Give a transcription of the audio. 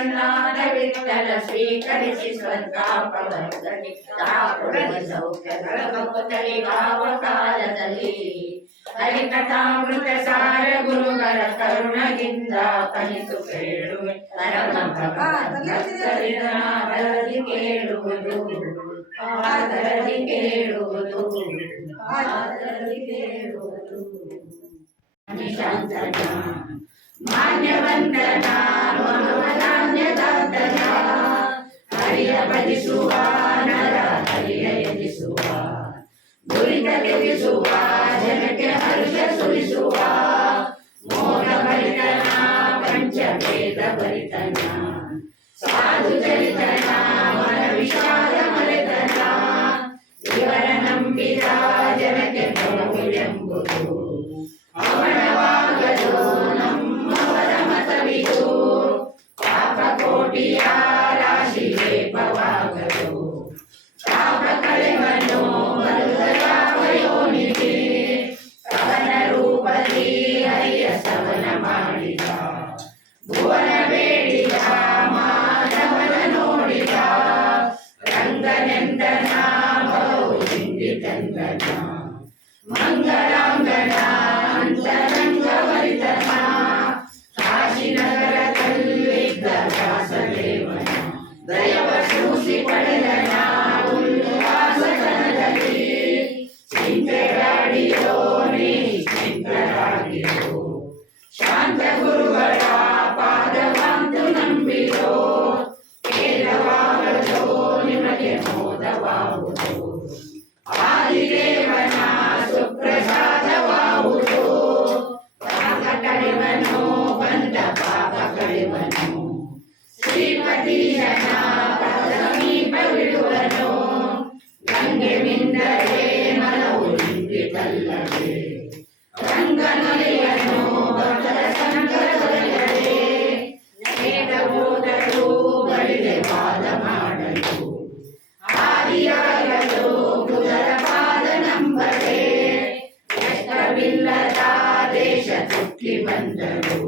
ಶ್ರೀಕರಳನಾದವಿತ್ತಲ ಸ್ವೀಕರಿಸಿ ಸಂತಾಪವರ್ತನಿ ತಾಪುರದ ಕಾಲದಲ್ಲಿ ಹರಿಕಥಾಮೃತ ಸಾರ ಗುರುಗಳ ಕರುಣದಿಂದ ಕಲಿತು ಕೇಳುವೆ ಕೇಳುವುದು ಆದರಲ್ಲಿ ಕೇಳುವುದು ಆದರಲ್ಲಿ ಕೇಳುವುದು मान्यवन्तनामवदान्य and